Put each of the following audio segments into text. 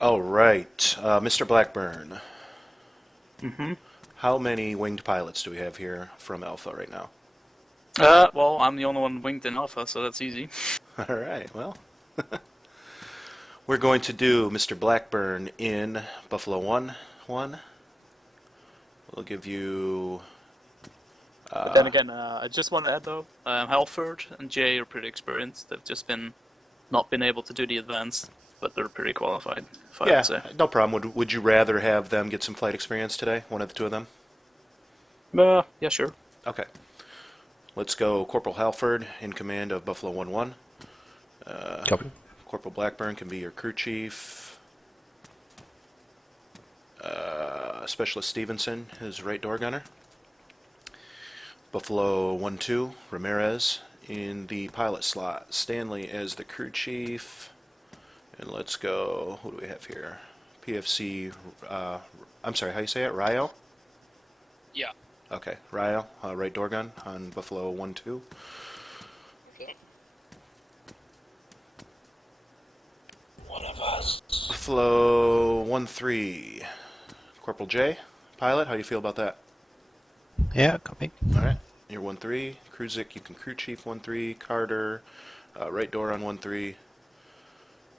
All right, Mr. Blackburn. Mm-hmm. How many winged pilots do we have here from Alpha right now? Well, I'm the only one winged in Alpha, so that's easy. All right, well, we're going to do Mr. Blackburn in Buffalo 1-1. We'll give you... But then again, I just want to add though, Halford and Jay are pretty experienced. They've just not been able to do the advanced, but they're pretty qualified, if I Yeah, would say. no problem. Would you rather have them get some flight experience today? One of the two of them? Yeah, sure. Okay. Let's go Corporal Halford in command of Buffalo 1-1. Copy. Corporal Blackburn can be your crew chief. Specialist Stevenson is right door gunner. Buffalo 1-2, Ramirez in the pilot slot. Stanley as the crew chief. And let's go, who do we have here? PFC, I'm sorry, how do you say it? Ryo? Yeah. Okay, Ryo, right door gun on Buffalo 1-2. Okay. One of us. Buffalo 1-3, Corporal J, pilot, how do you feel about that? Yeah, copy. All right, you're 1-3. Kruzik, you can crew chief 1-3. Carter, right door on 1-3.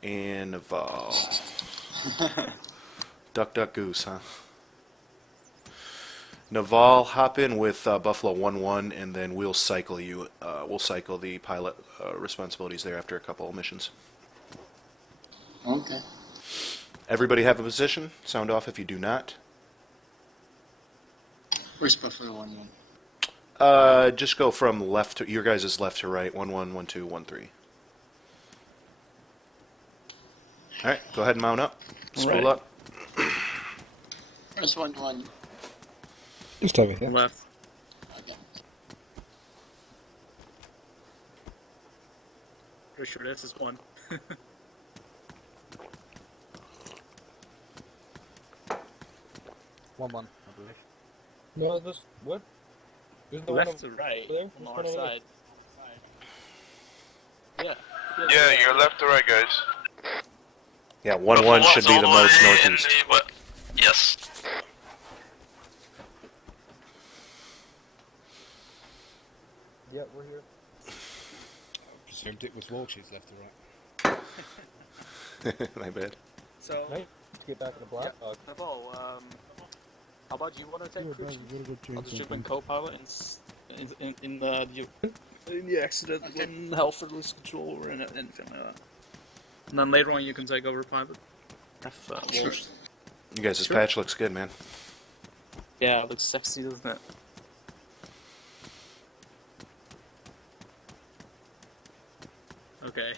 And Naval. Duck, duck, goose, huh? Naval, hop in with Buffalo 1-1, and then we'll cycle you. We'll cycle the pilot responsibilities there after a couple of missions. Okay. Everybody have a position? Sound off if you do not. Where's Buffalo 1-1? Just go from left to your guys' left to right. 1-1, 1-2, 1-3. All right, go ahead and mount up. Spool Right. up. Where's 1-1? Just over here. Left. Okay. Pretty sure this is one. 1-1, I believe. No, this what? There's no Left to right there? on Which our one is it? side. Yeah. Yeah, you're left to right, guys. Yeah, 1-1 should be the most northeast. Yes. Yeah, we're here. I presumed it was Walsh's left to right. My bad. So, Nice. Let's get back in the black. Naval, how about you want to take crew chief? I'll just jump in co-pilot in the accident when Halford loses control or anything like that. And then later on you can take over pilot. If, Walsh. You guys' Sure. patch looks good, man. Yeah, it looks sexy, doesn't it? Okay.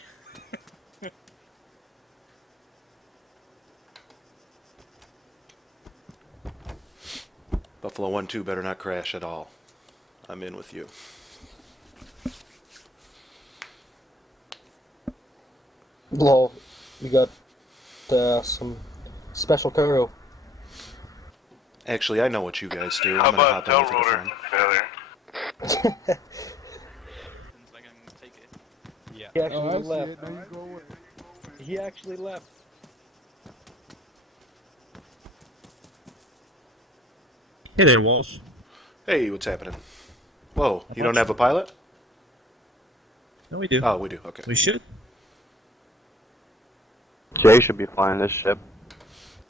Buffalo 1-2 better not crash at all. I'm in with you. Lol, we got some special cargo. Actually, I know what you guys do. How I'm gonna about hop in tail with a rotor friend. failure? Yeah. He actually left. He actually left. Hey there, Walsh. Hey, what's happening? Whoa, you don't have a pilot? No, we do. Oh, we do. Okay. We should. Jay should be flying this ship.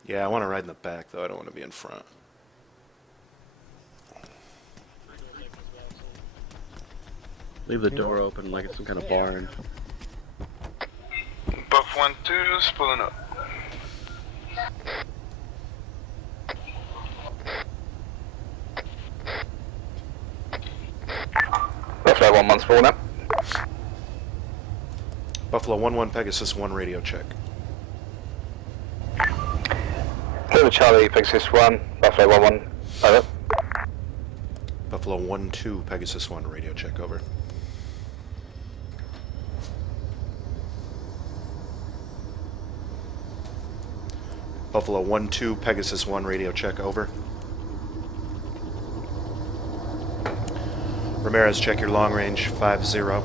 Yeah, I want to ride in the back, though. I don't want to be in front. Leave the door open like it's some kind of barn. Buff 1-2's pulling up. Buffalo 1-1's full now. Buffalo 1-1, Pegasus 1 radio check. Clear Charlie, Pegasus 1, Buffalo 1-1, over. Buffalo 1-2, Pegasus 1 radio check, over. Buffalo 1-2, Pegasus 1 radio check, over. Ramirez, check your long range, 5-0.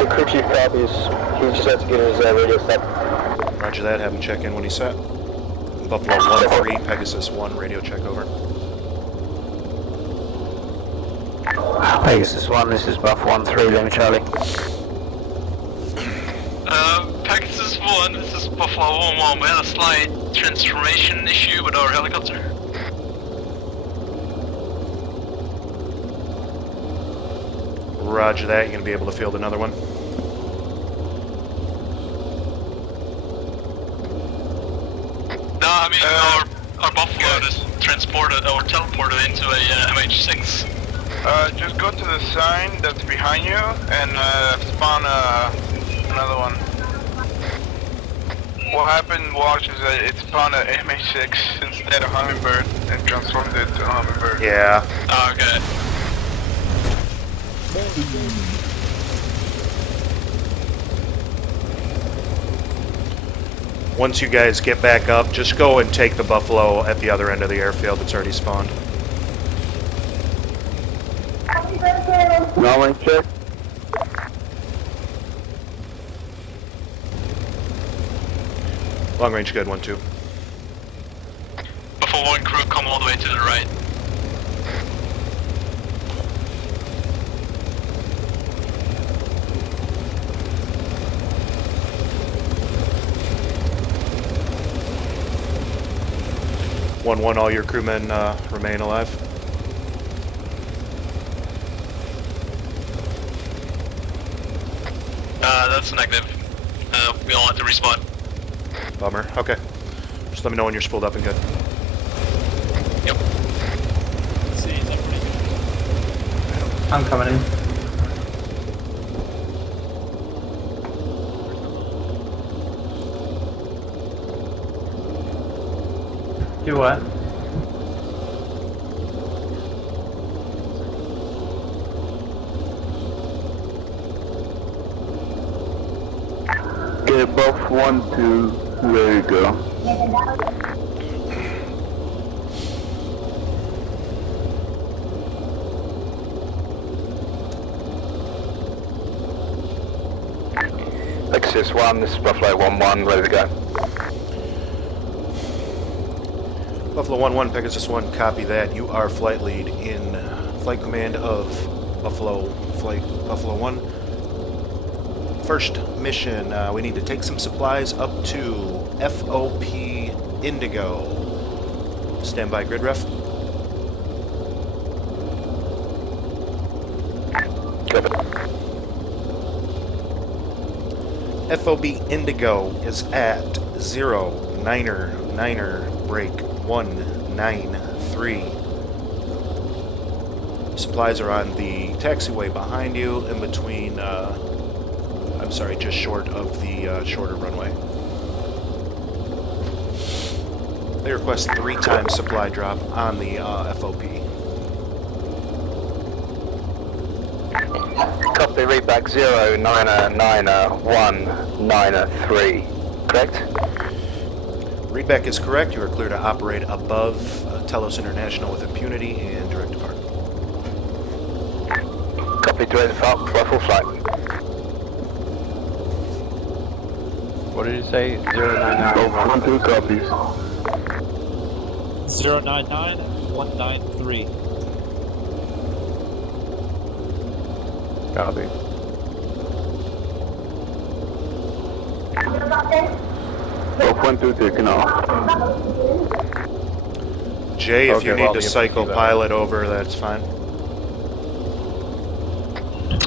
The crew chief copies. He just has to get his radio set. Roger that. Have him check in when he's set. Buffalo 1-3, Pegasus 1, radio check over. Pegasus 1, this is Buff 1-3, Lima Charlie. Pegasus 1, this is Buffalo 1-1. We had a slight transformation issue with our helicopter. Roger that. You're going to be able to field another one. No, I mean, our Buffalo is transported or teleported into a MH6. Just go to the sign that's behind you and spawn another one. What happened, Walsh, is that it spawned an MH6 instead of Hummingbird and transformed it to a Hummingbird. Yeah. Oh, okay. Once you guys get back up, just go and take the Buffalo at the other end of the airfield that's already spawned. Long range check. Long range good, 1-2. Buffalo 1 crew, come all the way to the right. One, all your crewmen remain alive. That's negative. We all have to respawn. Bummer. Okay. Just let me know when you're spooled up and good. Yep. I'm coming in. Do what? Get Buff 1-2, there you go. Pegasus 1, this is Buffalo 1-1, ready to go. Buffalo 1-1, Pegasus 1, copy that. You are flight lead in flight command of Buffalo 1. First mission, we need to take some supplies up to FOP Indigo. Stand by, grid ref. FOB Indigo is at 099er break 193. Supplies are on the taxiway behind you, in between, I'm sorry, just short of the shorter runway. They request 3 times supply drop on the FOP. Copy, read back 0999193, correct? Readback is correct. You are clear to operate above Telos International with impunity and direct depart. Copy, direct depart, full flight. What did you say? 099. 1-2 copies. 099193. Copy. Buff 1-2 taking off. Jay, if you Okay, need well, to the cycle infantry pilot over, that's fine.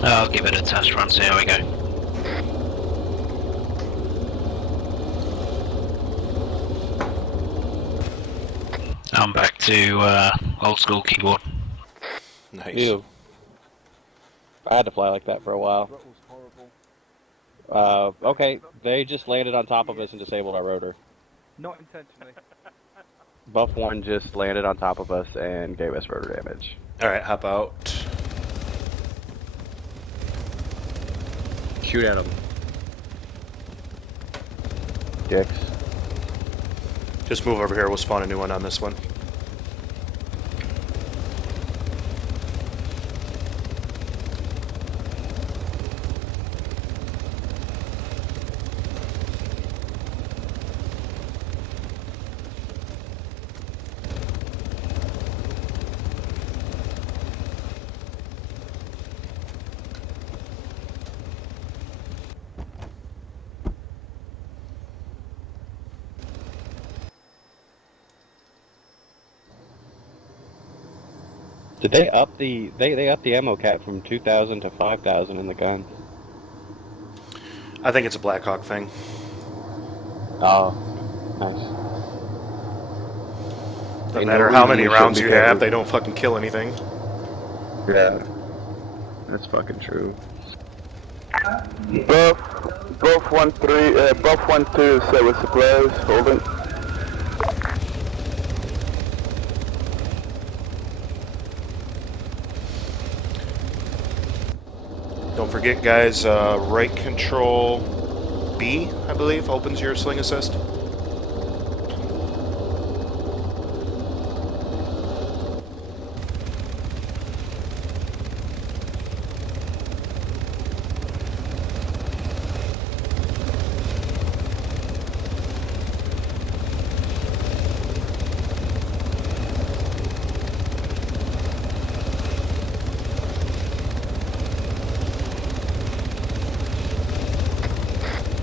I'll give it a test run, see how we go. I'm back to old school keyboard. Nice. Ew. I had to fly like that for a while. Okay, they just landed on top of us and disabled our rotor. Not intentionally. Buff 1 just landed on top of us and gave us rotor damage. Alright, hop out. Shoot at them. Dicks. Just move over here. We'll spawn a new one on this one. Did they up they upped the ammo cap from 2,000 to 5,000 in the gun? I think it's a Blackhawk thing. Oh, nice. Doesn't matter how many rounds you have, they don't fucking kill anything. Yeah, that's fucking true. Buff 1-3, Buff 1-2 set with supplies, holding. Don't forget, guys, right control B, I believe, opens your sling assist.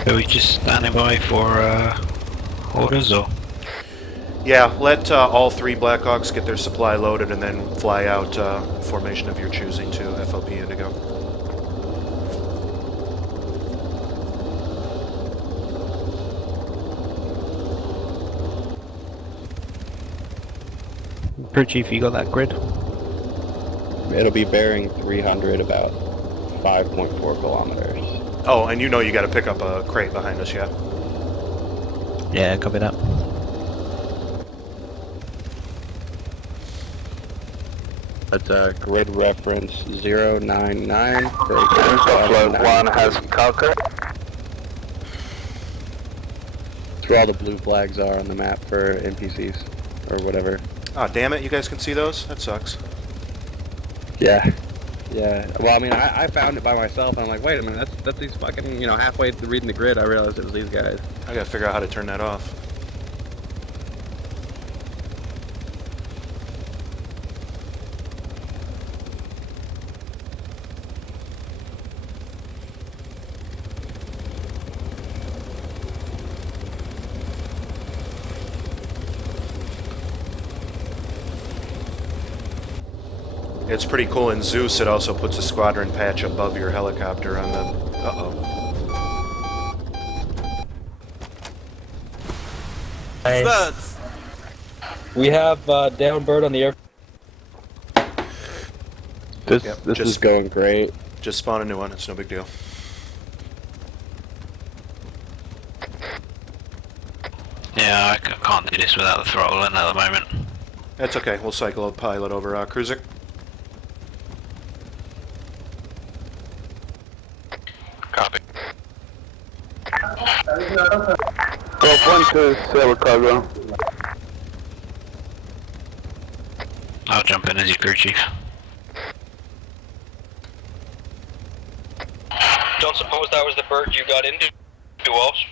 Are we just standing by for orders, or? Yeah, let all 3 Blackhawks get their supply loaded and then fly out formation of your choosing to FLP Indigo. Crew Chief, you got that grid? It'll be bearing 300, about 5.4 kilometers. Oh, and you know you got to pick up a crate behind us, yeah? Yeah, copy that. That's grid reference 099. Buffalo 1 has Conquer. That's where all the blue flags are on the map for NPCs, or whatever. Ah, damn it, you guys can see those? That sucks. Yeah. Yeah. Well, I mean, I found it by myself, and I'm like, wait a minute, that's these fucking, halfway through reading the grid, I realized it was these guys. I gotta figure out how to turn that off. It's pretty cool. In Zeus, it also puts a squadron patch above your helicopter on the... Uh-oh. Nice. We have downbird on the air. This Yep, this just- is going great. Just spawn a new one. It's no big deal. Yeah, I can't do this without the throttle in at the moment. That's okay. We'll cycle a pilot over Cruiser. Copy. Buff 1-2 set with cargo. I'll jump in as your crew chief. Don't suppose that was the bird you got into, Walsh.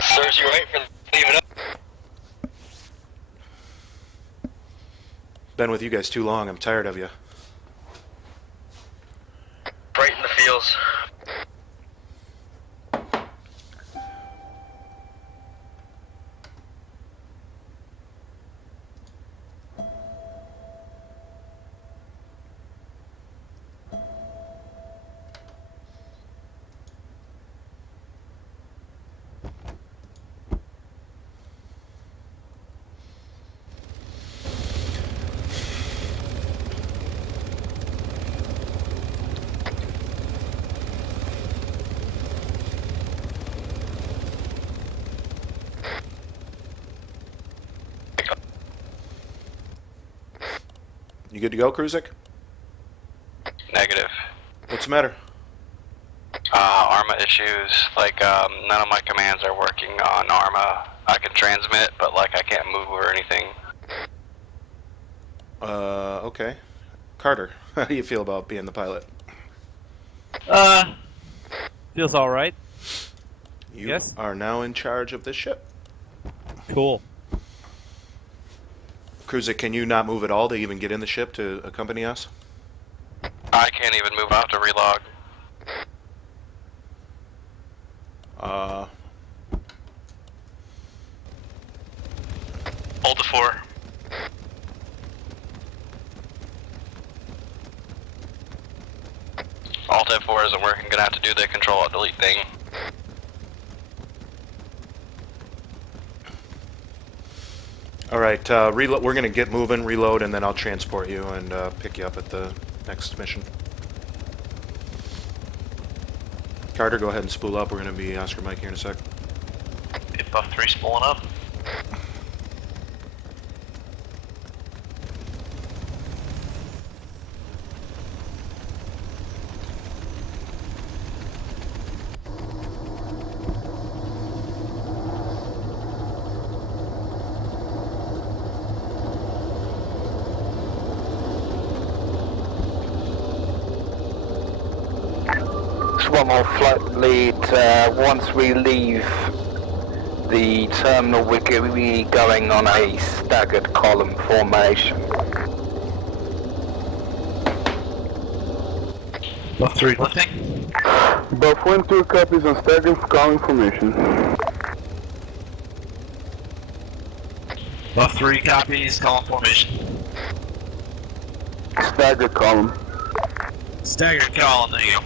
Serves you right for leaving it up. Been with you guys too long. I'm tired of you. Right in the fields. You good to go, Cruiser? Negative. What's the matter? Arma issues. Like, none of my commands are working on Arma. I can transmit, but, like, I can't move or anything. Okay. Carter, how do you feel about being the pilot? Feels alright. You Yes? are now in charge of this ship. Cool. Cruiser, can you not move at all to even get in the ship to accompany us? I can't even move out to relog. Hold the 4. Alt F4 isn't working, gonna have to do the Control Alt Delete thing. All right, reload. We're gonna get moving, reload, and then I'll transport you and pick you up at the next mission. Carter, go ahead and spool up. We're gonna be Oscar Mike here in a sec. If Buff 3 spooling up. One more flight lead. Once we leave the terminal, we're going to be going on a staggered column formation. Buff 3 lifting. Buff 1-2 copies on staggered column formation. Buff 3 copies, column formation. Staggered column. Staggered column, there you go.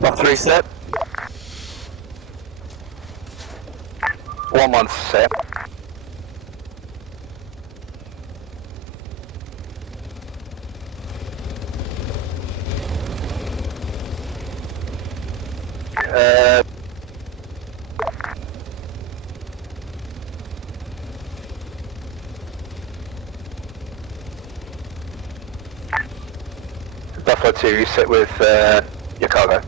Buff 3 set. 1-1 set. Buffalo 2, sit with your cargo.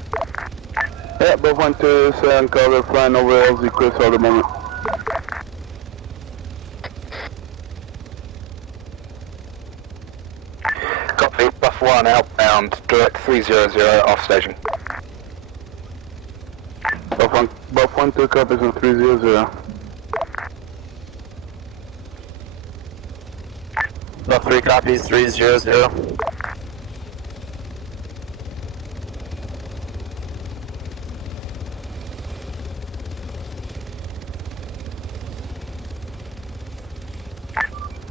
Yeah, Buff 1-2 is and cover flying over LZ Chris at the moment. Copy, Buff 1 outbound, direct 300 off station. Buff 1-2 copies on 300. Buff 3 copies, 300.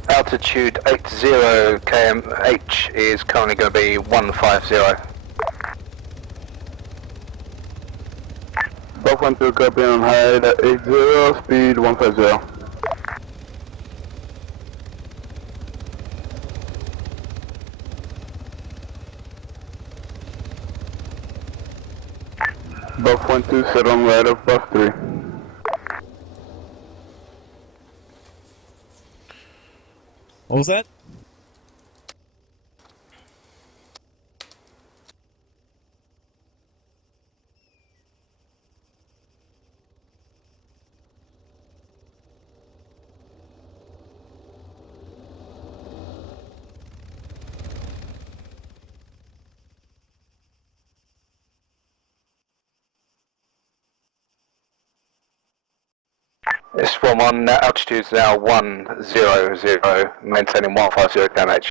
Altitude 80 kmh is currently going to be 150. Buff 1-2 copy on height 80, speed 150. Buff 1-2 set on right of Buff 3. What was that? This one on altitude is now 100, maintaining 150 kmh.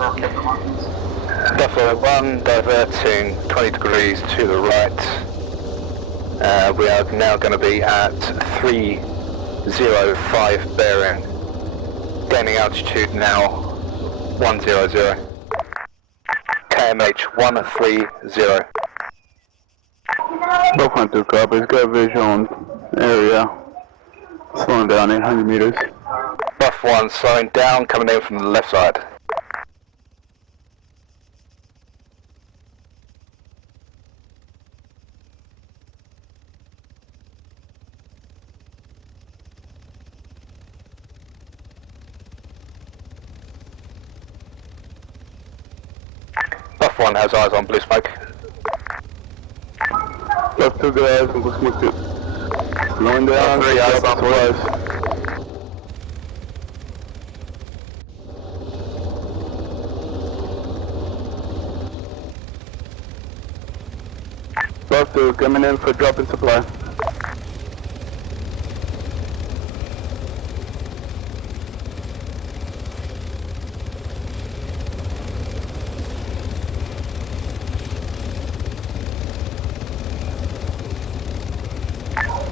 Buffalo 1, diverting 20 degrees to the right. We are now going to be at 305 bearing. Gaining altitude now 100. KMH 130. Both 1-2 copies, got visual area. Slowing down 800 meters. Buff 1 slowing down, coming in from the left side. Buff 1 has eyes on blue smoke. Buff 2 got eyes on blue smoke too. Slowing down, 3 eyes on blue. Buff 2 coming in for drop in supply.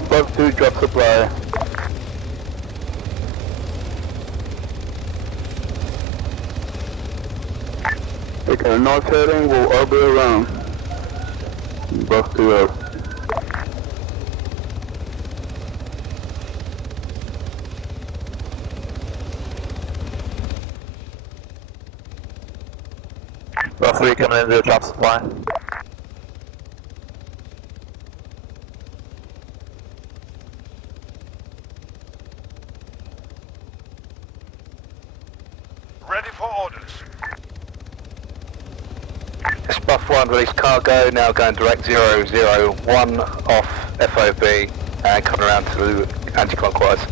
Buff 2 drop supply. Taking a north heading, we'll orbit around. Buff 2 out. Buff 3 coming in to drop supply. Ready for orders. It's Buff 1 release cargo, now going direct 001 off FOB and coming around to anti-clockwise.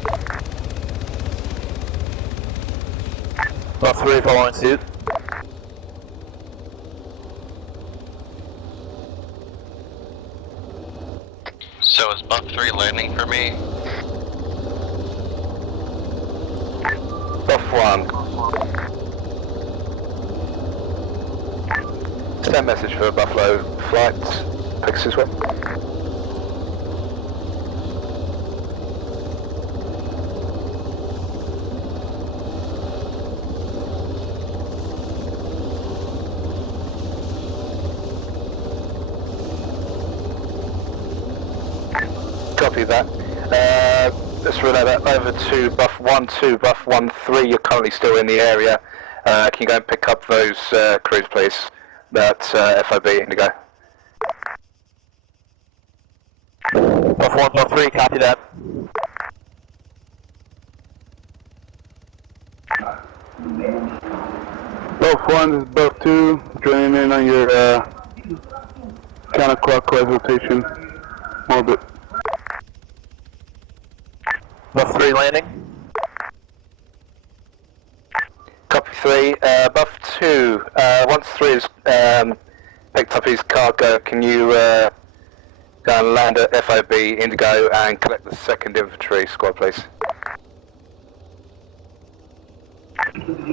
Buff 3 following suit. So is Buck 3 landing for me? Buff 1. Send message for Buffalo flight, Pegasus 1. Copy that. Let's relay that over to Buff 1, 2, Buff 1, 3. You're currently still in the area. Can you go and pick up those crews, please? That's FOB Indigo. Buff 1, Buff 3, copy that. Buff 1 is Buff 2, joining in on your counterclockwise rotation orbit. Buff 3 landing. Copy 3. Buff 2, once 3 has picked up his cargo, can you go and land at FOB Indigo and collect the 2nd Infantry squad, please?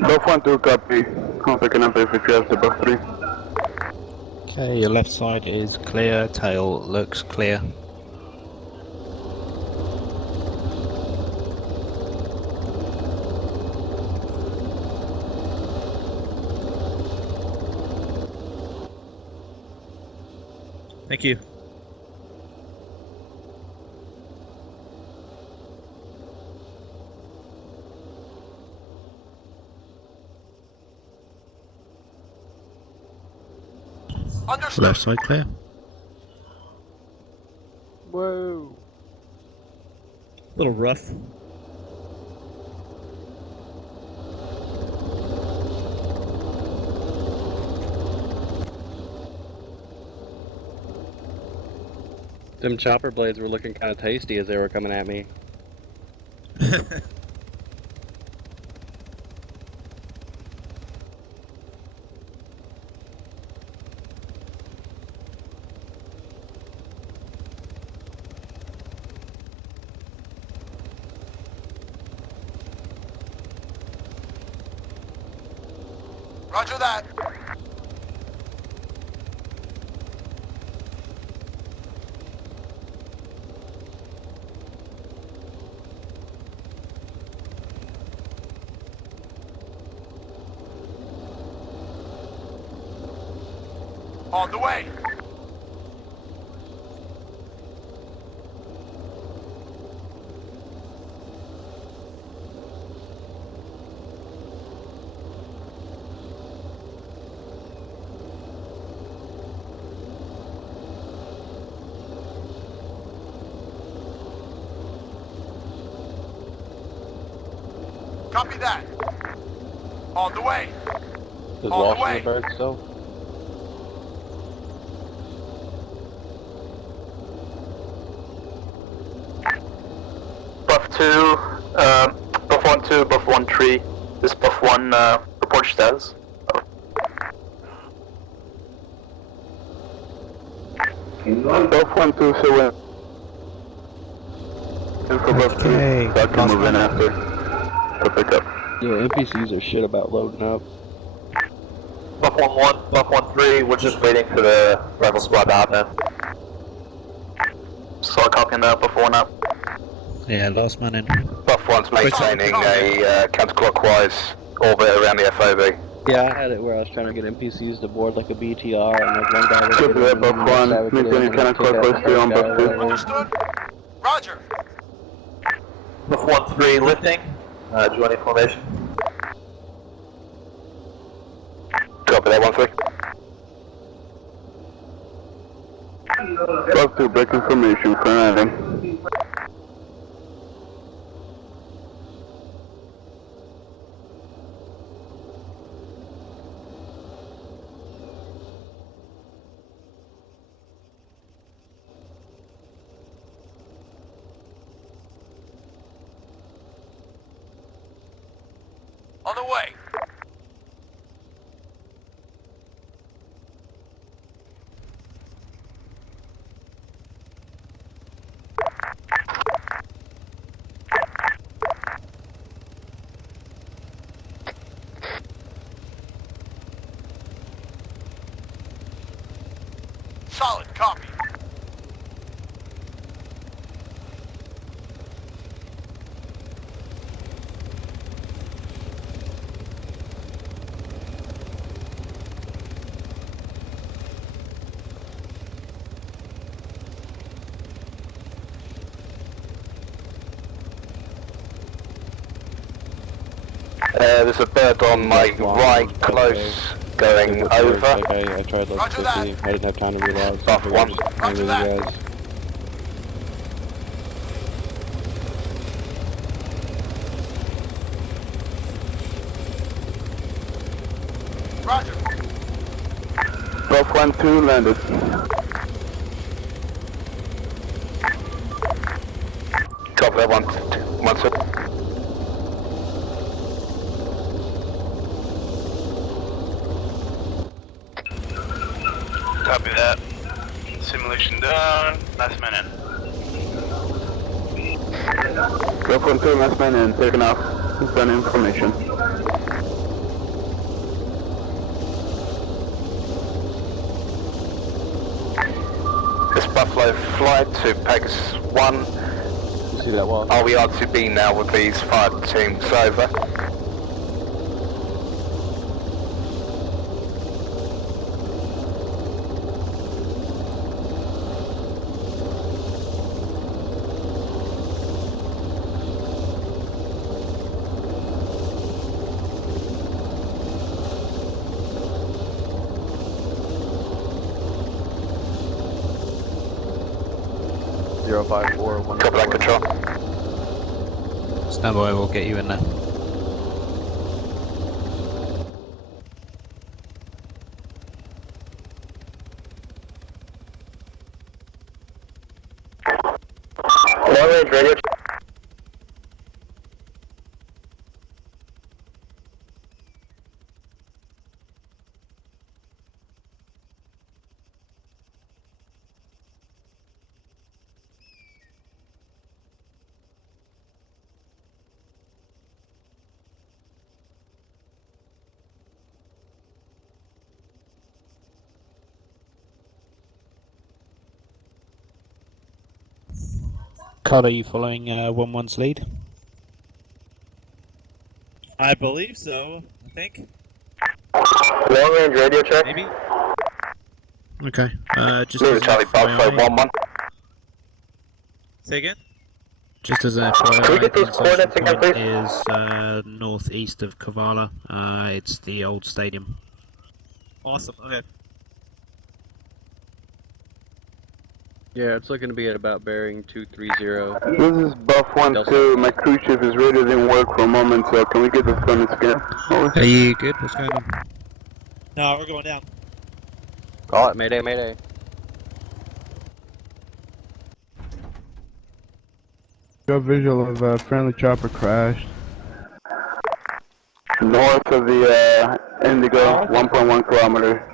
Buff 1 2 copy. I'll pick an up if you have the Buff 3. Okay, your left side is clear, tail looks clear. Thank you. Left side clear. Whoa. A little rough. Them chopper blades were looking kind of tasty as they were coming at me. Roger that. On the way. Copy that. On the way. Is On Walsh the in way. the bird still? Buff 2, buff 1 2, buff 1 3. This buff 1 report status. Buff 1 2 so in. And for buff 3, so I can move in after. To pick up. Yeah, NPCs are shit about loading up. Buff 1 1, buff 1 3, we're just waiting for the rebel squad to hop in. So copying that, buff 1 up. Yeah, last man in. Buff 1's maintaining a counterclockwise orbit around the FOB. Yeah, I had it where I was trying to get NPCs to board like a BTR, and like one guy was Copy that, buff 1. Maintaining counterclockwise 3 on buff 2. Understood? Roger. Buff 1 3 lifting. Joining formation. Copy that 1 3. Buff 2 breaking formation for landing. On the way. Solid copy. There's a bird on my right, close, going over. Like I tried like Roger 50, that. I didn't have time to reload, so I Buff figured I'd 1. just hang with Roger you that. guys. Roger. Buff 1 2 landed. Copy that 1 2. Copy that. Simulation done. Last man in. Buff 1 2 last man in, taken off. Done information. This Buffalo flight to Pegasus 1. You see that wall? Are we R2B now with these 5 teams over? Zero 5 4 1. Copy that, control. Stand by, we'll get you in there. Long range radio. Cod, are you following 1-1's lead? I believe so. I think. Long range radio check. Maybe. Okay. Just Blue as Charlie an Buffalo FYI, 1-1. Say again. just as an Can we FYI, get the those coordinates insertion again, point is northeast of Kavala. It's the old stadium. Awesome. Okay. Yeah, it's looking to be at about bearing 230. This is Buff 1-2. My crew chief is radio didn't work for a moment, so can we get the coordinates again? Over. Are you good? What's going on? No, we're going down. Call it, mayday, mayday. Got visual of a friendly chopper crashed. North of the Indigo, 1.1 kilometer.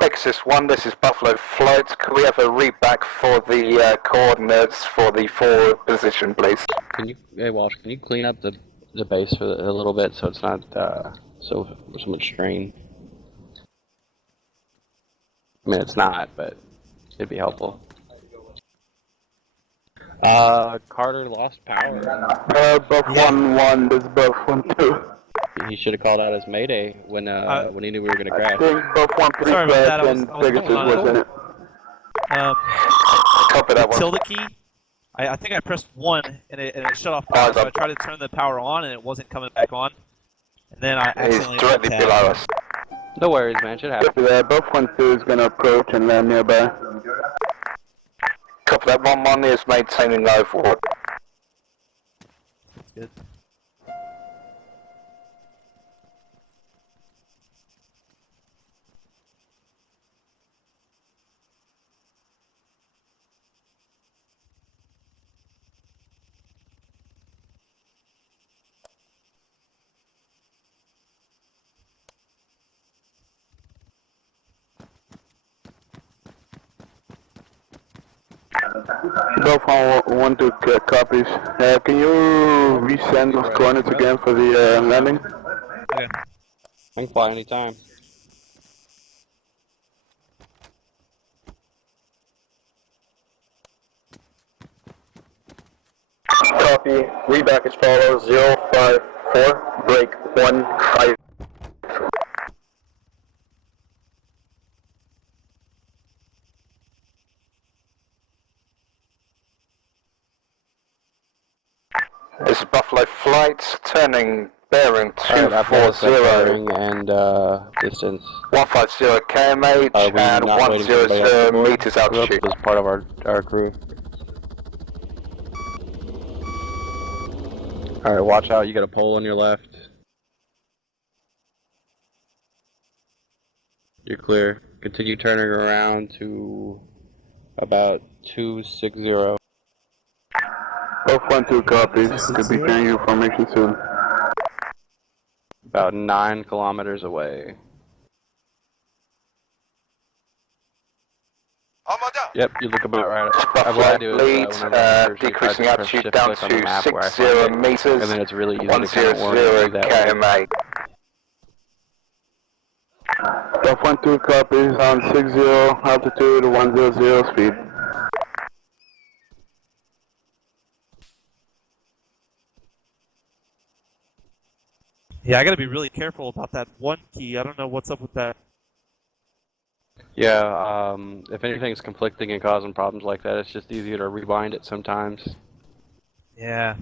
Texas 1, this is Buffalo Flight. Could we have a read back for the coordinates for the forward position, please? Can you, hey Walsh, can you clean up the base for a little bit so it's not so much strain? I mean, it's not, but it'd be helpful. Carter lost power. Buff 1-1, this is Buff 1-2. He should have called out his mayday when he knew we were gonna crash. Buff 1-3 Sorry about that, crashed and I was Pegasus going on was in it. Copy that one. Tilde key. I think I pressed 1 and it shut off power, so I tried to turn the power on and it wasn't coming back on. And then I He's accidentally directly tapped. below us. No worries, man. Should happen. Copy that. Buff 1-2 is gonna approach and land nearby. Copy that 1-1 is maintaining low forward. That's good. Buff 1-2 copies. Can you resend those coordinates again for the landing? Okay. I can fly anytime. Copy. Read back as follows: 054, break 15. This is Buffalo Flight, turning bearing Alright, I've got a set 240, bearing and distance. 150 kmh Are we and not waiting for anybody else to 100 board? meters altitude. As part of our crew. Alright, watch out, you got a pole on your left. You're clear. Continue turning around to about 260. Buff 1-2 copies. Could be turning your formation soon. About 9 kilometers away. Yep, you look about right. What I do Lead, is whenever decreasing I press altitude shift down click on the to map where I 60 find it, meters, and then it's really easy to kind of 100 orient that way. kmh. Buff 1-2 copies on 60 altitude 100 speed. Yeah, I gotta be really careful about that 1 key. I don't know what's up with that. Yeah, if anything's conflicting and causing problems like that, it's just easier to rewind it sometimes. Yeah.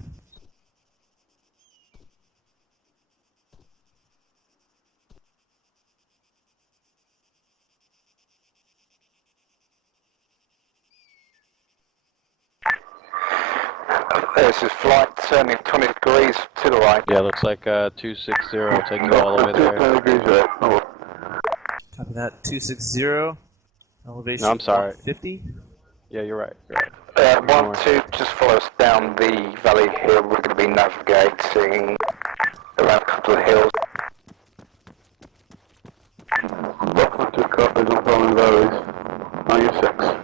This is flight turning 20 degrees to the right. Yeah, looks like 260 will take you all the way there. 20 degrees right. Oh. Copy that. 260. Elevation. No, I'm sorry. 50. Yeah, you're right. You're right. 1-2, just follow us down the valley here. We're going to be navigating around a couple of hills. Buff 1-2 copies on Fallen Valleys. On your 6.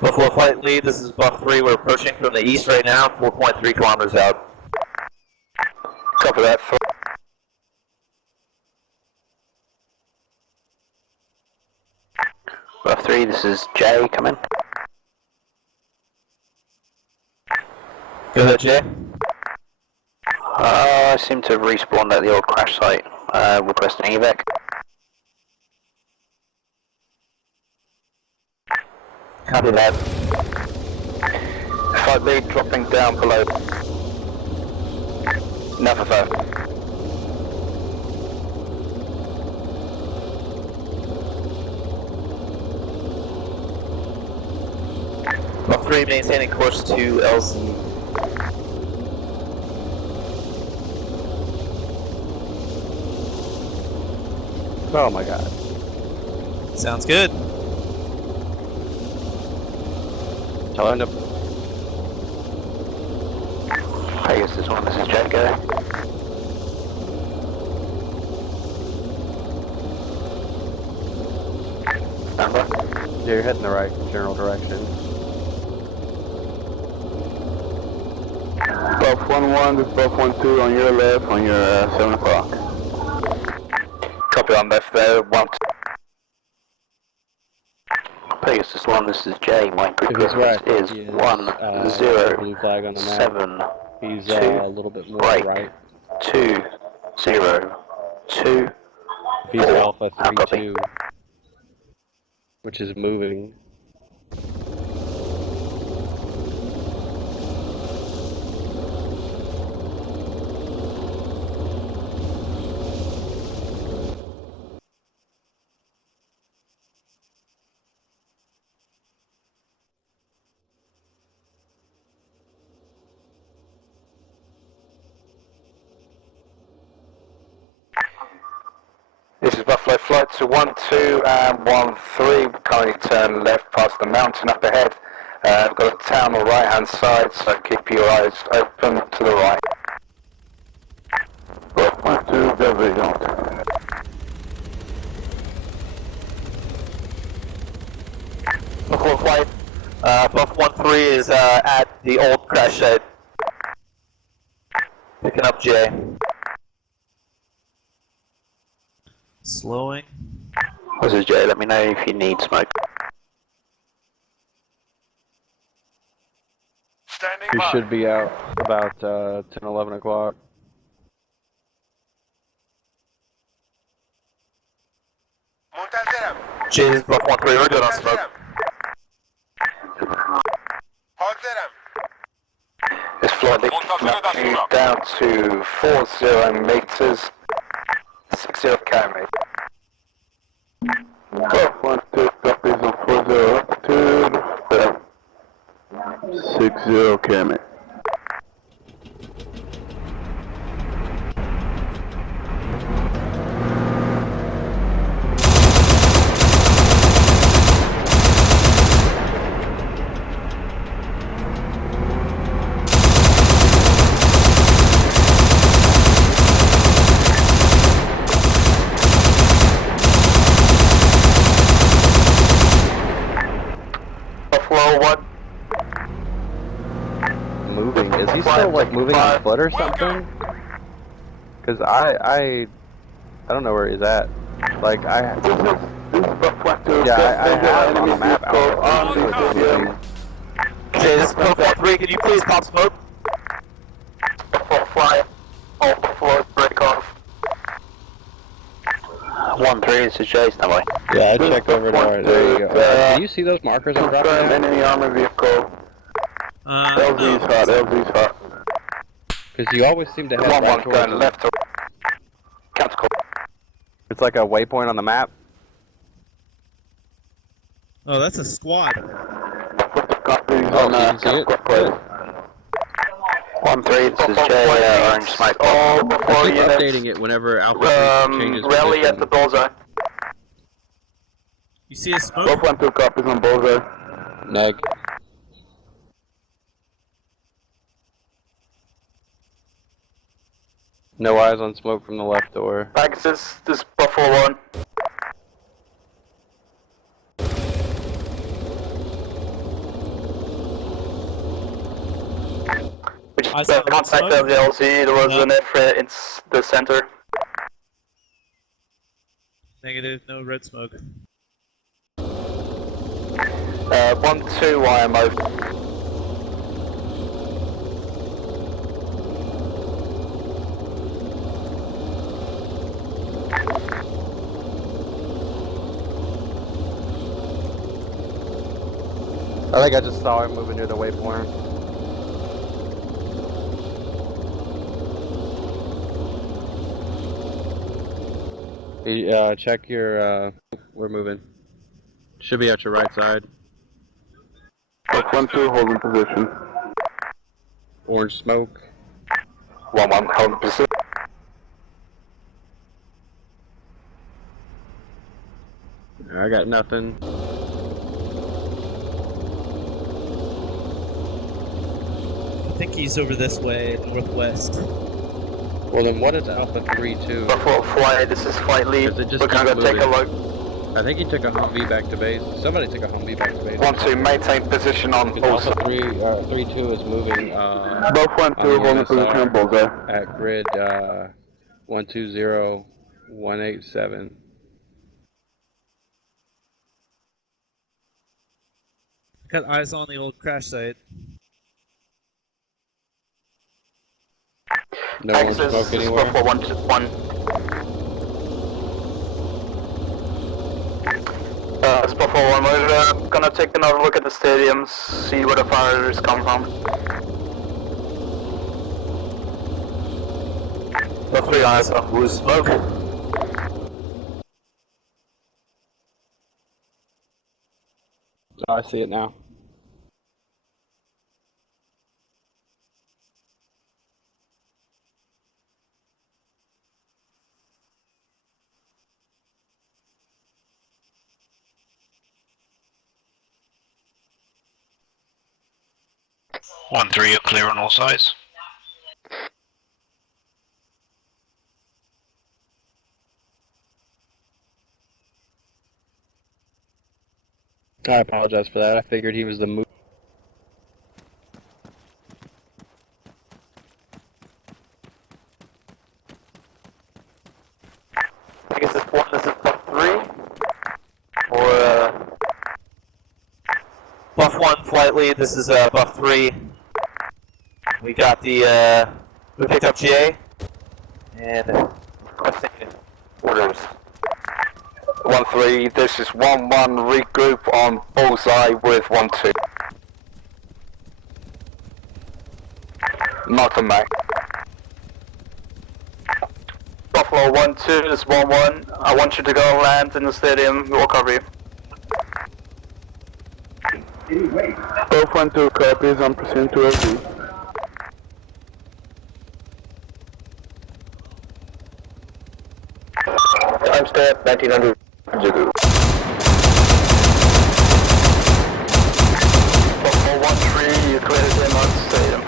Buffalo Flight Lead, this is Buff 3. We're approaching from the east right now, 4.3 kilometers out. Copy that. Buff 3, this is Jay, come in. Go ahead, Jay. I seem to have respawned at the old crash site. Requesting evac. Copy that. Flight lead dropping down below. Never fair. Buff 3 maintaining course to LZ. Oh my god. Sounds good. Telling him. Hey, this is one, this is Jay, go. Number? Yeah, you're heading the right general direction. Buff 1-1, this is Buff 1-2 on your left, on your 7 o'clock. Copy on left there, 1-2. Pegasus 1, this is Jay, my group If he's right, is he is, 1-0. blue flag on the map. 7. He's 2, a little bit more right. right. 2, 0, 2. If he's 4. Alpha I'll copy. 3-2, which is moving. This is Buffalo Flight to 1-2 and 1-3. Currently turn left past the mountain up ahead. We've got a town on the right hand side, so keep your eyes open to the right. 1-2, very good. Buffalo Flight, Buff 1-3 is at the old crash site. Picking up Jay. Slowing. This is Jay, let me know if you need smoke. Standing You by. should be out about 10, 11 o'clock. Montazem. Jay, this is Buff 1-3, we're good on smoke. Montazem. This flight lead you down to 40 meters, 60 km. Buff 1-2, copies on 40 altitude, 60 km. Buffalo 1. Moving. Is he still like moving on foot or something? Cause I don't know where he's at. Like I have on the map out. Jay, this is Buff 1-3, can you please pop smoke? Buffalo fly. All Buffalo break off. 1-3, this is Jay, stand by. Yeah, I checked over there. There you go. Do you see those markers I'm dropping? Enemy armor vehicle. LZ's hot, LZ's hot. Because you always seem to have 1-1 that going towards. left to counter call. It's like a waypoint on the map. Oh, that's a squad. Copies Oh, on you can see it? Good. 1-3, this is Jay, orange smoke. All I before keep units. updating it whenever Alpha changes Rally position. at the bullseye. You see a smoke? Buff 1-2, copies on bullseye. Neg. No eyes on smoke from the left door. Pegasus, this is Buffalo 1. I saw contact of the LZ, there was an air threat in the center. Negative, no red smoke. 1-2 IMO. I think I just saw him moving near the waypoint. Check your, we're moving. Should be at your right side. 1-2, holding position. Orange smoke. 1-1, holding position. I got nothing. I think he's over this way, northwest. Well then what is Alpha 3-2? Before flight, this is flight lead. We're gonna go take a look. I think he took a Humvee back to base. Somebody took a Humvee back to base. 1-2, maintain position on Alpha bullseye. 3-2 is moving, Both 1-2, holding position on bullseye. at grid, 120187. Got eyes on the old crash site. No one Access smoke is anywhere. before 1-1. It's before 1. We're gonna take another look at the stadiums, see where the fire is coming from. The 3 eyes on who's smoke. I see it now. One three, you're clear on all sides. I apologize for that. I figured he was the move. I guess this is buff 3? Or, Buff 1, flight lead, this is Buff 3. We got the, we picked up GA. And orders. 1-3, this is 1-1, regroup on bullseye with 1-2. Nothing, mate. Buffalo 1-2, this is 1-1. I want you to go land in the stadium, we'll cover you. Both 1-2 copies, I'm proceeding to LZ. Timestamp 1900. Buffalo 1-3, you cleared him on the stadium.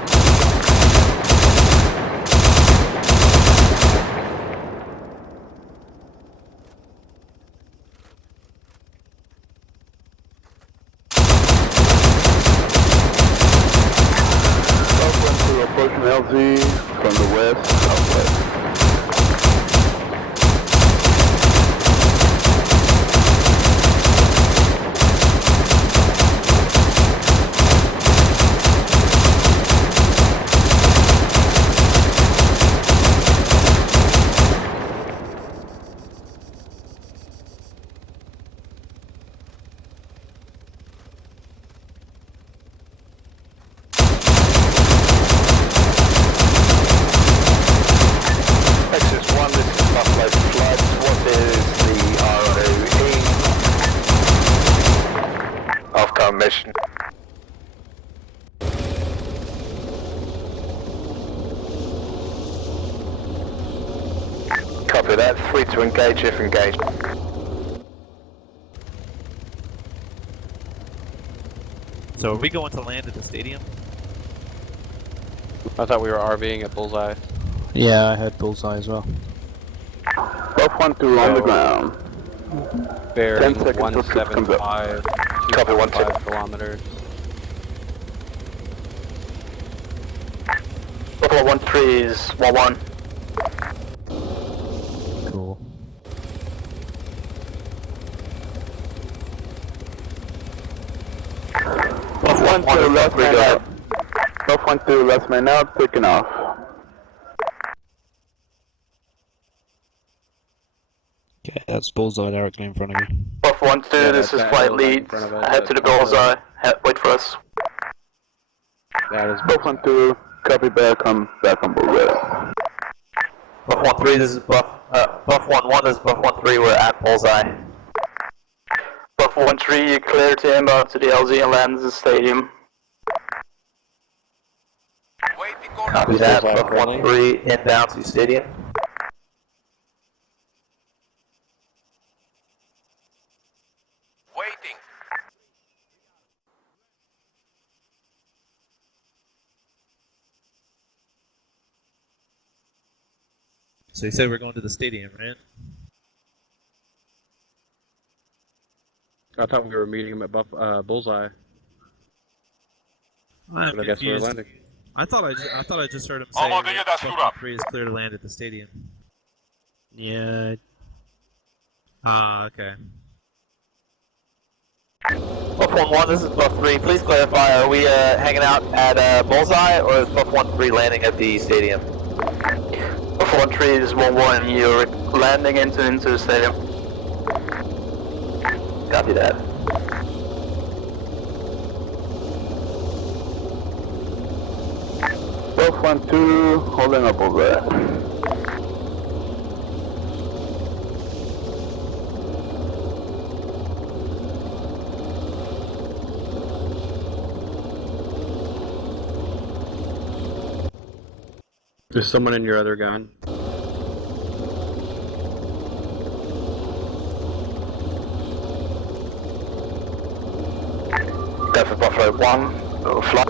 Both 1-2 approaching LZ from the west, southwest. Mission. Copy that. 3 to engage if engaged. so are we going to land at the stadium? I thought we were RVing at Bullseye. Yeah, I had Bullseye as well. Both 1-2 on the ground. Bearing 10 seconds till troops comes up. 175, Copy 1-2. 5 kilometers. Buffalo 1-3 is 1-1. Cool. Buff 1-2, last man out. Buff 1-2, last man out, taking off. Okay, that's bullseye directly in front of me. Buff 1-2, this is flight lead. Head to the bullseye. Wait for us. That is Buff 1-2, copy back, I'm back on bullseye. Buff 1-3, this is Buff 1-1, this is Buff 1-3, we're at bullseye. Buff 1-3, you clear to inbound to the LZ and land in the stadium. Copy that, Buff 1-3, inbound to stadium. Waiting. So you said we're going to the stadium, right? I thought we were meeting him at bullseye. I'm But I guess we're confused. landing. I thought I just heard him say Buff 1-3 is clear to land at the stadium. Yeah. Ah, okay. Buff 1-1, this is Buff 3. Please clarify, are we hanging out at Bullseye, or is Buff 1-3 landing at the stadium? Buff 1-3 is 1-1, you're landing into the stadium. Copy that. Buff 1-2, holding up bullseye. There's someone in your other gun. Go for Buffalo 1, little flight.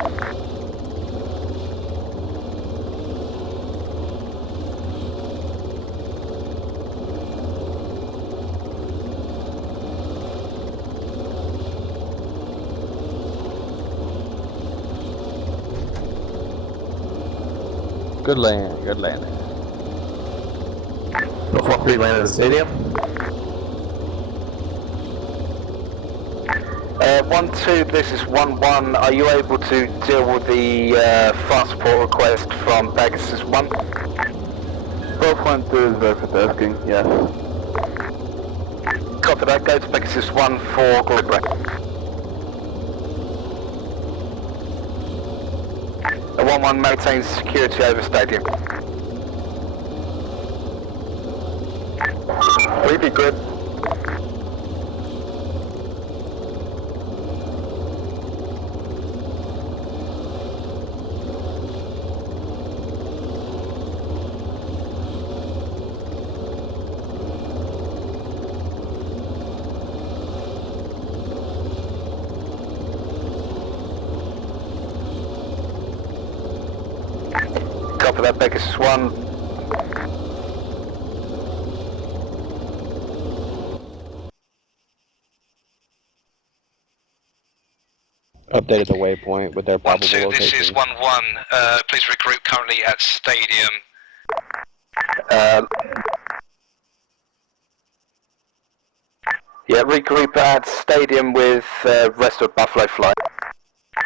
Good land, good land. Buff 1-3 landed at the stadium. 1-2, this is 1-1. Are you able to deal with the fast support request from Pegasus 1? Buff 1-2 is very asking, yes. Copy that, go to Pegasus 1 for grid break. 1-1 maintains security over stadium. Repeat grid. Copy that, Pegasus 1. Updated the waypoint with their probable 1-2, location. this is 1-1. Please regroup currently at stadium. Yeah, regroup at stadium with rest of Buffalo flight.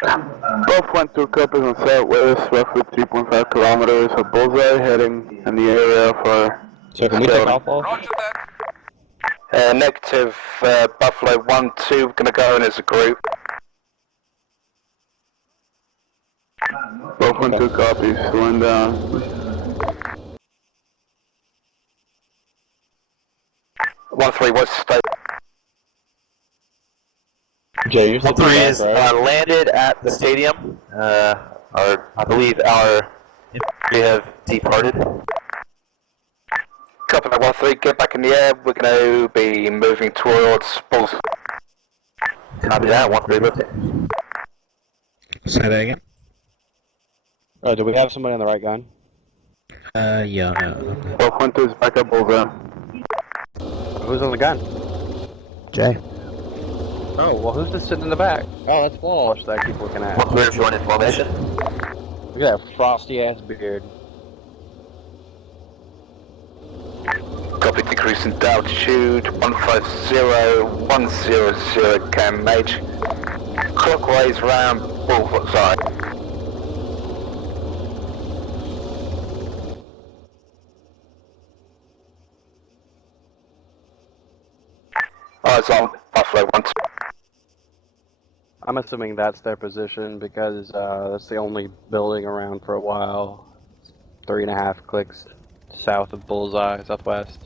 Buff 1-2 copies on southwest, roughly 3.5 kilometers of bullseye, heading in the area for... So can we take off all? Negative, Buffalo 1-2, gonna go in as a group. Buff 1-2 copies, slowing down. 1-3, what's the state? Jay, you're 1-3 is landed at the stadium. I believe our infantry have departed. Copy that, 1-3, get back in the air. We're going to be moving towards Bulls. Copy that, 1-3 lifting. Say that again? Oh, do we have somebody on the right gun? Yeah, no. Buff 1-2 is back up bullseye. Who's on the gun? Jay. Oh, well, who's just sitting in the back? Oh, that's Walsh that I keep looking at. 1-3 join in formation. Look at that frosty ass beard. Copy, decreasing to altitude, 150, 100 km/h. Clockwise round bullseye. Eyes on, Buffalo 1-2. I'm assuming that's their position because that's the only building around for a while. 3.5 clicks south of Bullseye, southwest.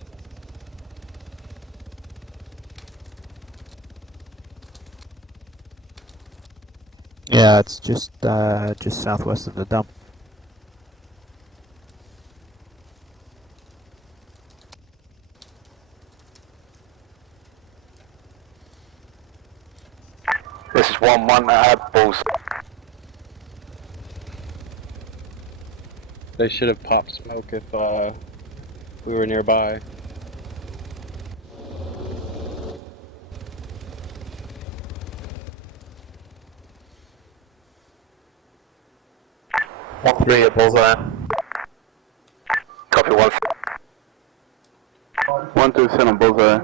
Yeah, it's just southwest of the dump. This is 1-1 at Bullseye. They should have popped smoke if we were nearby. Three at Bullseye. Copy 1. 1-2, send on Bullseye.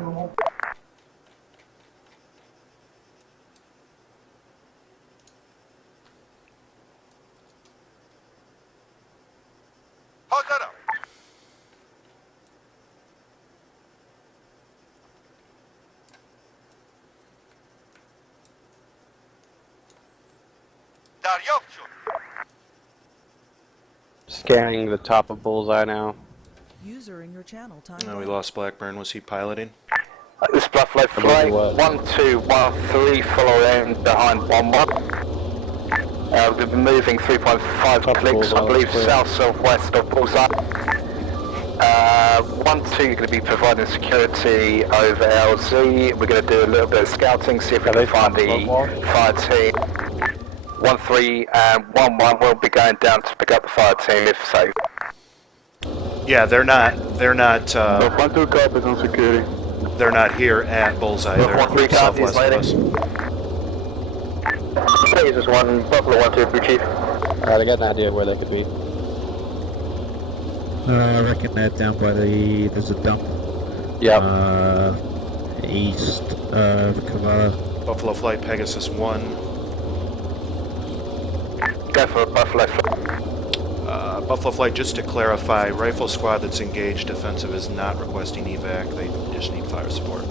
Hold that up. Daryovchu. Scanning the top of Bullseye now. User in your channel. Time. No, we lost Blackburn. Was he piloting? This Buffalo flight, 1213, following behind 1-1. We'll be moving 3.5 clicks, I believe, south-southwest of Bullseye. 1-2, you're going to be providing security over LZ. We're going to do a little bit of scouting, see if we can find the fire team. 1-3 and 1-1 will be going down to pick up the fire team if safe. Yeah, they're not. 1-2 copies on security. They're not here at Bullseye. They're southwest of us. This is 1 Buffalo 1-2, Blue Chief. Alright, I got an idea of where they could be. I reckon they're down by there's a dump. Yep. East of Cavallo. Buffalo Flight Pegasus 1. Go for a Buffalo Flight. Buffalo Flight, just to clarify, rifle squad that's engaged defensive is not requesting evac. They just need fire support.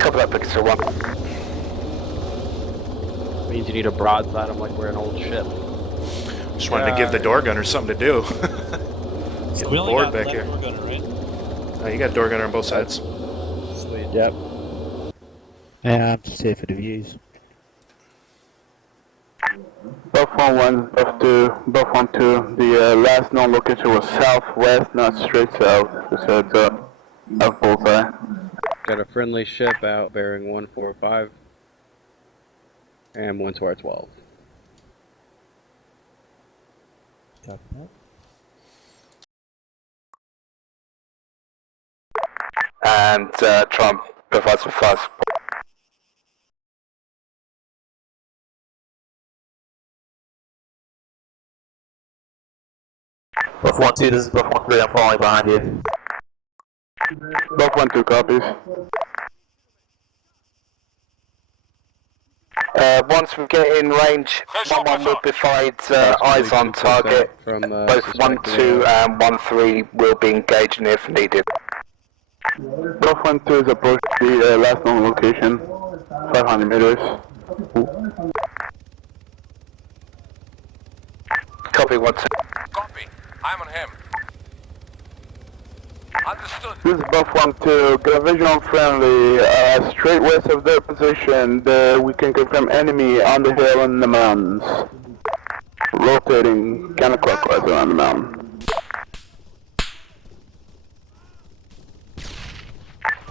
Cover that Pegasus 1. Means you need a broadside them like we're an old ship. Just wanted to give the door gunner something to do. So we only got left door gunner, right? You got door gunner on both sides. Sweet. Yep. Yeah, I'm just here for the views. Buff 1-1, Buff 2, Buff 1-2. The last known location was southwest, not straight south. Just heads up. Of Bullseye. Got a friendly ship out bearing 145 and 112. Copy that. And try and provide some fire support. Buff 1-2, this is Buff 1-3, I'm falling behind you. Buff 1-2 copies. Once we get in range, 1-1 will provide eyes on target. Both 1-2 and 1-3 will be engaging if needed. Buff 1-2 is approach the last known location, 500 meters. Copy 1-2. Copy. I'm on him. Understood. This is Buff 1-2, got a visual on friendly, straight west of their position. We can confirm enemy on the hill and the mountains. Rotating counterclockwise around the mountain.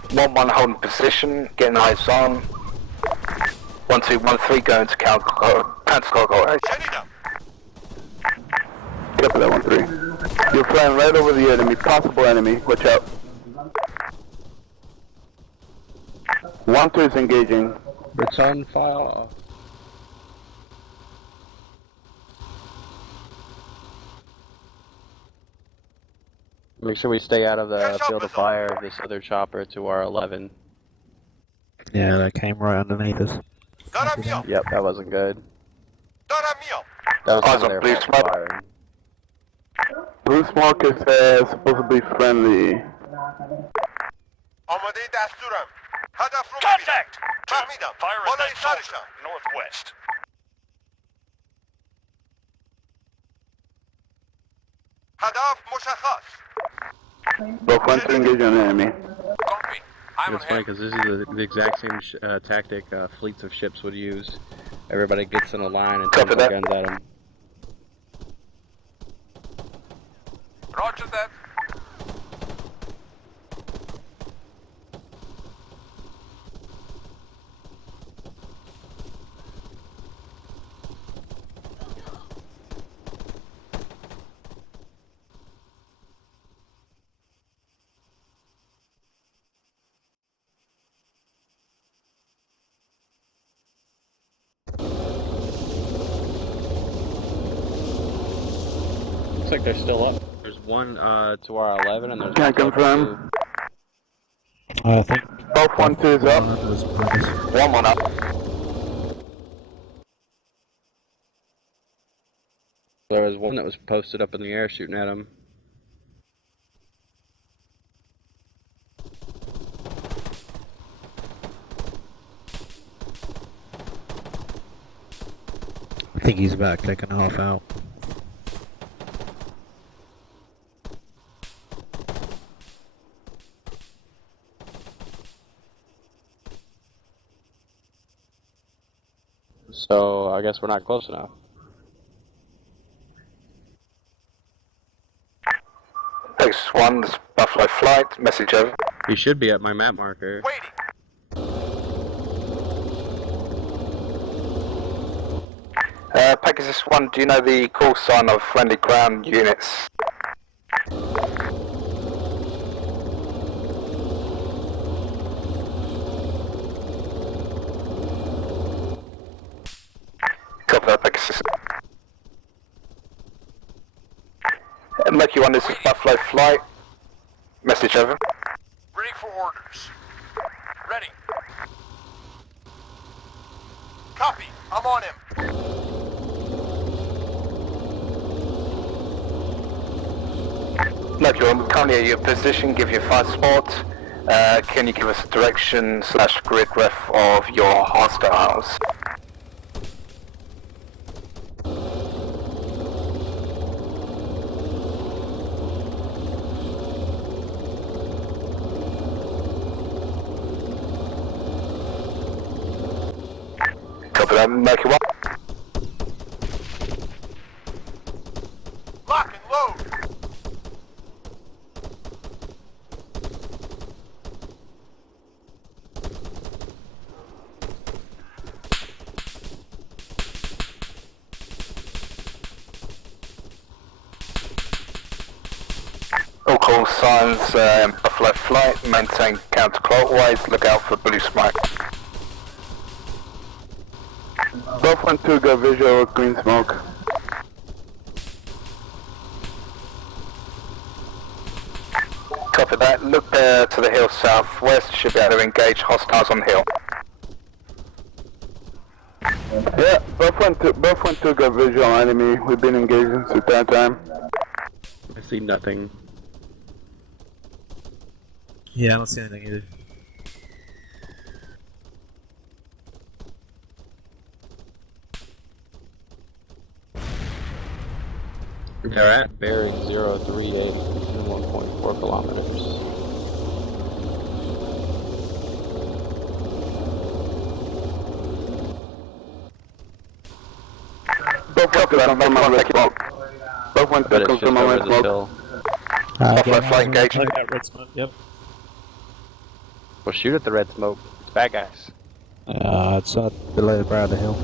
1-1 holding position, getting eyes on. 1-2, 1-3 going to counterclockwise. Copy that 1-3. You're flying right over the enemy, possible enemy, watch out. 1-2 is engaging. Return fire. Make sure we stay out of the field of fire of this other chopper to our 11. Yeah, they came right underneath us. Yep, that wasn't good. That was Eyes some on of blue their smoke. firing. Blue smoke is supposedly friendly. آماده دستورم. هدف رو Contact! فهمیدم. بالای سرشم. Northwest. هدف مشخص. Buff 1 2 engage on enemy. It's funny because this is the exact same tactic fleets of ships would use. Everybody gets in a line and turns their guns at them. Roger that. Looks like they're still up. There's one to our 11 and there's Can't one to our confirm. 2. I think Buff 1 2 is up. was premise. One up. There was one that was posted up in the air shooting at him. I think he's about to take a half out. So I guess we're not close enough. X1, this Buffalo flight, message over. He should be at my map marker. Pegasus 1, do you know the call sign of friendly ground units? Copy that, Pegasus. Mercury 1, this is Buffalo flight, message over. Ready for orders. Ready. Copy. I'm on him. Mercury 1, currently at your position, give you a fire spot. Can you give us a direction / grid ref of your hostiles? Copy that, Mercury 1. Lock and load. All call signs, Buffalo flight, maintain counterclockwise, look out for blue smoke. Buff 1 2 got visual of green smoke. Copy that, look there to the hill southwest, should be able to engage hostiles on the hill. Yeah, Buff 1 2 got visual enemy. We've been engaging since that time. I see nothing. Yeah, I don't see anything either. They're at bearing 038 and 1.4 kilometers. Buff 1 2 confirm my red smoke. Buff 1 2 But it's just confirm my over red the smoke. hill. Buffalo flight engage. I got red smoke. Yep. Well, shoot at the red smoke. It's bad guys. It's below the brow of the hill.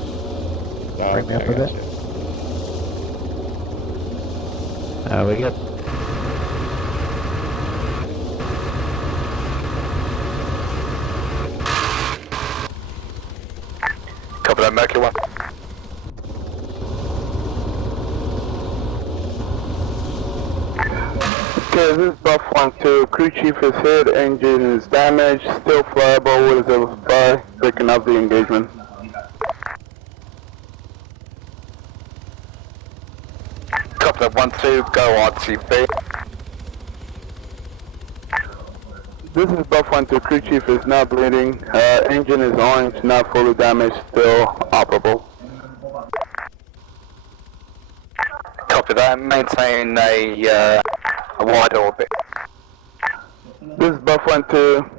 Bring me up a bit. We good. Copy that, Mercury 1. Okay, this is Buff 1-2. Crew chief is hit, engine is damaged, still flyable with a fire, breaking up the engagement. Copy that 1-2, go RTB. This is Buff 1-2. Crew chief is not bleeding, engine is orange, not fully damaged, still operable. Copy that, maintain a wide orbit. This is Buff 1-2.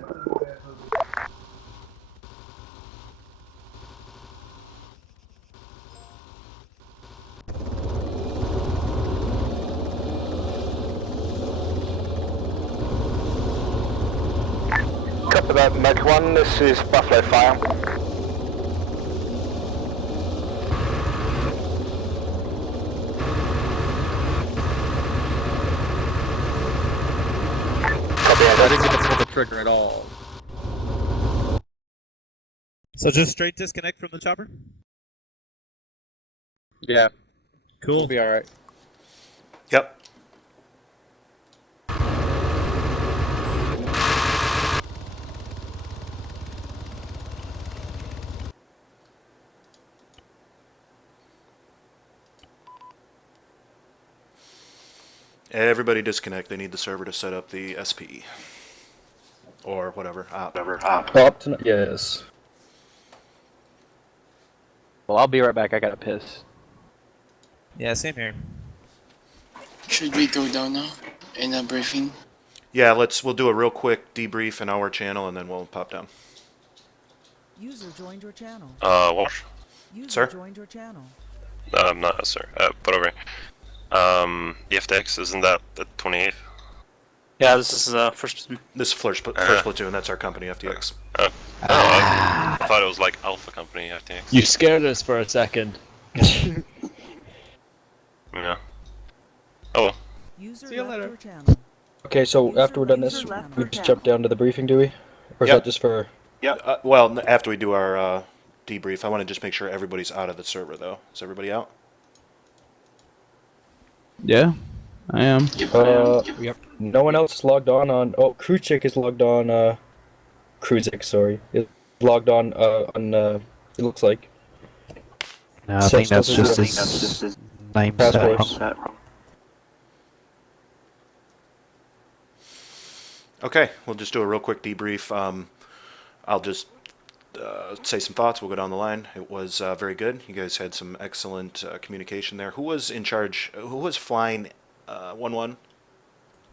Copy that, Mech 1, this is Buffalo Fire. I didn't get to pull the trigger at all. So just straight disconnect from the chopper? Yeah. Cool. We'll be alright. Yep. Everybody disconnect. They need the server to set up the SPE. Or whatever. Up to yes. Well, I'll be right back. I gotta piss. Yeah, same here. Should we go down now in a briefing? Yeah, we'll do a real quick debrief in our channel and then we'll pop down. User joined your channel. What? User Sir? joined your channel. Not sir. Put over. The FTX, isn't that the 28th? Yeah, this is first platoon. This is first platoon. That's our company, FTX. I thought it was like Alpha Company FTX. You scared us for a second. Yeah. Oh well. User See you left later. your channel. Okay, so after we're done this, we just jump down to the briefing, do we? Or is Yep. that just for... Yeah. Well, after we do our debrief, I want to just make sure everybody's out of the server, though. Is everybody out? Yeah, I am. Yep. No one else is logged on. Oh, Kruchik is logged on. Kruzik, sorry, is logged on. It looks like. No, I think that's just his name set wrong. Okay, we'll just do a real quick debrief. I'll just say some thoughts. We'll go down the line. It was very good. You guys had some excellent communication there. Who was in charge? Who was flying 1-1?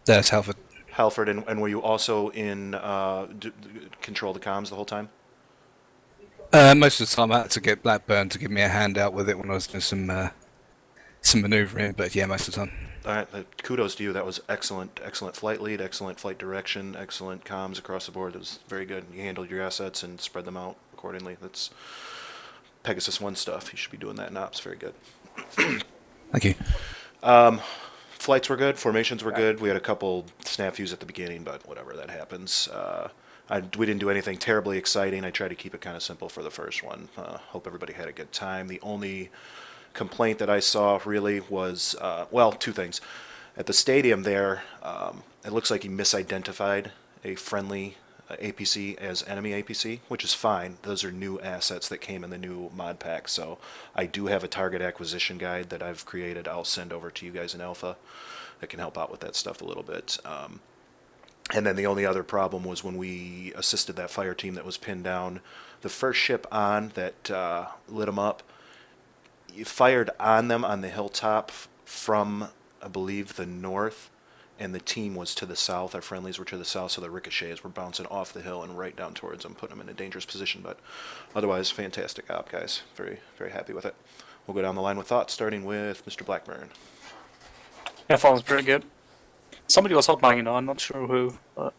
That's Halford. Halford, and were you also in control the comms the whole time? Most of the time I had to get Blackburn to give me a hand out with it when I was doing some manoeuvring, but yeah, most of the time. All right, kudos to you. That was excellent. Excellent flight lead, excellent flight direction, excellent comms across the board. It was very good. You handled your assets and spread them out accordingly. That's Pegasus 1 stuff. You should be doing that in ops. Very good. Thank you. Flights were good. Formations were good. We had a couple snafus at the beginning, but whatever, that happens. We didn't do anything terribly exciting. I tried to keep it kind of simple for the first one. Hope everybody had a good time. The only complaint that I saw really was, well, two things. At the stadium there, it looks like he misidentified a friendly APC as enemy APC, which is fine. Those are new assets that came in the new mod pack. So I do have a target acquisition guide that I've created. I'll send over to you guys in alpha that can help out with that stuff a little bit. And then the only other problem was when we assisted that fire team that was pinned down, the first ship on that lit them up, you fired on them on the hilltop from, I believe, the north, and the team was to the south. Our friendlies were to the south, so the ricochets were bouncing off the hill and right down towards them, putting them in a dangerous position. But otherwise, fantastic op, guys. Very, very happy with it. We'll go down the line with thoughts, starting with Mr. Blackburn. Yeah, that was pretty good. Somebody was hotlining, I'm not sure who, but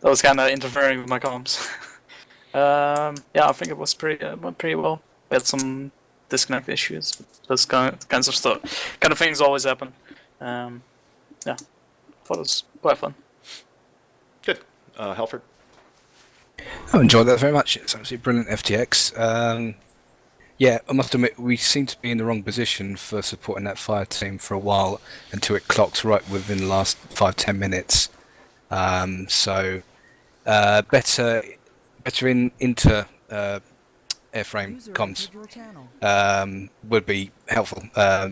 that was kind of interfering with my comms. Yeah, I think it was went pretty well. We had some disconnect issues. Those kinds of stuff, kind of things always happen. Yeah, thought it was quite fun. Good. Halford? I enjoyed that very much. It's absolutely brilliant FTX. Yeah, I must admit, we seem to be in the wrong position for supporting that fire team for a while until it clocks right within the last 5-10 minutes. So better into airframe comms would be helpful,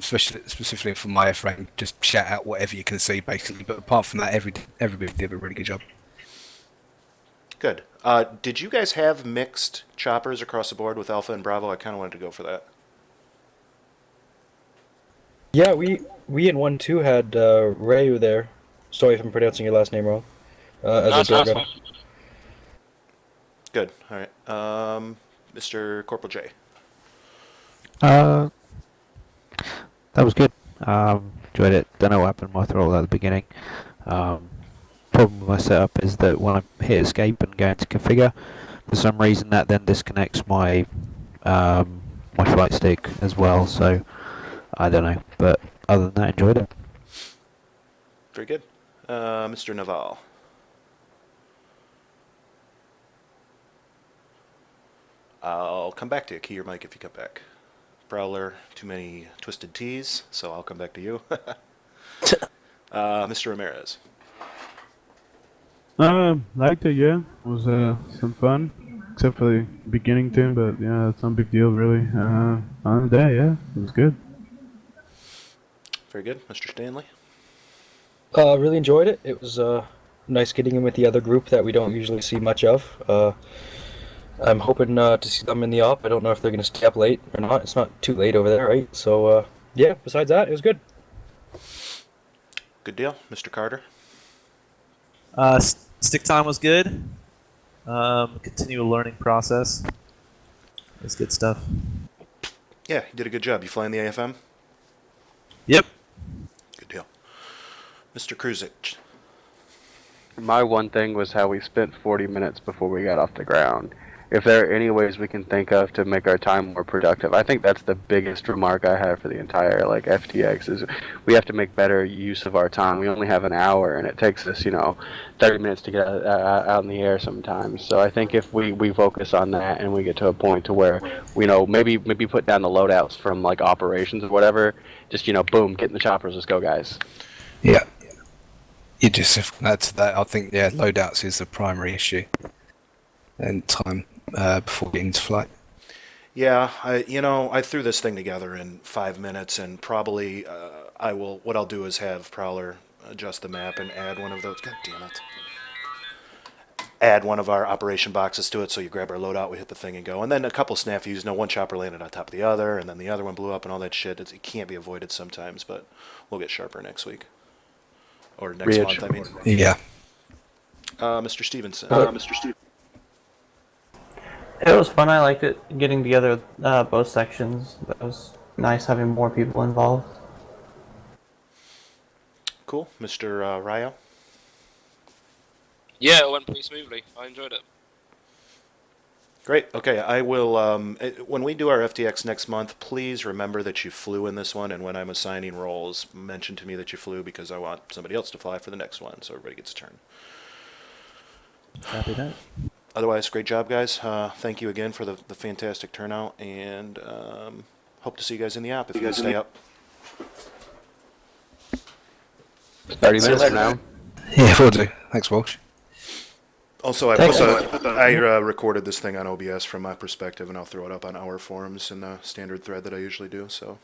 specifically for my airframe. Just shout out whatever you can see, basically. But apart from that, everybody did a really good job. Good. Did you guys have mixed choppers across the board with Alpha and Bravo? I kind of wanted to go for that. Yeah, we in 1-2 had Rayu there. Sorry if I'm pronouncing your last name wrong. As a Durga. Good. All right. Mr. Corporal J. That was good. Enjoyed it. Don't know what happened with my throttle at the beginning. Problem with my setup is that when I hit escape and go into configure, for some reason that then disconnects my my flight stick as well. So I don't know. But other than that, enjoyed it. Very good. Mr. Naval. I'll come back to you. Key your mic if you come back. Prowler, too many twisted T's, so I'll come back to you. Mr. Ramirez. Liked it, yeah. It was some fun, except for the beginning tune, but yeah, it's no big deal really. On the day, yeah, it was good. Very good. Mr. Stanley. Really enjoyed it. It was nice getting in with the other group that we don't usually see much of. I'm hoping to see them in the op. I don't know if they're going to stay up late or not. It's not too late over there, right? So, yeah, besides that, it was good. Good deal. Mr. Carter. Stick time was good. Continue a learning process. It's good stuff. Yeah, you did a good job. You flying the AFM? Yep. Good deal. Mr. Kruzik. My one thing was how we spent 40 minutes before we got off the ground. If there are any ways we can think of to make our time more productive, I think that's the biggest remark I have for the entire FTX is we have to make better use of our time. We only have an hour, and it takes us 30 minutes to get out in the air sometimes. So I think if we focus on that and we get to a point to where we maybe put down the loadouts from operations or whatever, just boom, get in the choppers, let's go, guys. Yeah. You just add to that. I think loadouts is the primary issue, and time before getting to flight. Yeah, I threw this thing together in 5 minutes, and probably what I'll do is have Prowler adjust the map and add one of those. God damn it! Add one of our operation boxes to it, so you grab our loadout, we hit the thing and go. And then a couple snafus. One chopper landed on top of the other, and then the other one blew up, and all that shit. It can't be avoided sometimes, but we'll get sharper next week. Or next month, I mean. Yeah. Mr. Stevenson. It was fun. I liked it getting together both sections. That was nice having more people involved. Cool. Mr. Ryo. Yeah, it went pretty smoothly. I enjoyed it. Great. Okay, I will. When we do our FTX next month, please remember that you flew in this one, and when I'm assigning roles, mention to me that you flew because I want somebody else to fly for the next one, so everybody gets a turn. Happy that. Otherwise, great job, guys. Thank you again for the fantastic turnout, and hope to see you guys in the app if you guys stay up. 30 minutes from now. Yeah, we'll do. Thanks, Walsh. Also, I recorded this thing on OBS from my perspective, and I'll throw it up on our forums in the standard thread that I usually do, so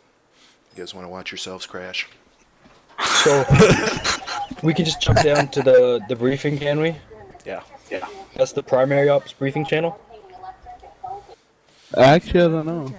you guys want to watch yourselves crash. So, we can just jump down to the briefing, can we? Yeah. That's the primary ops briefing channel? Actually, I don't know.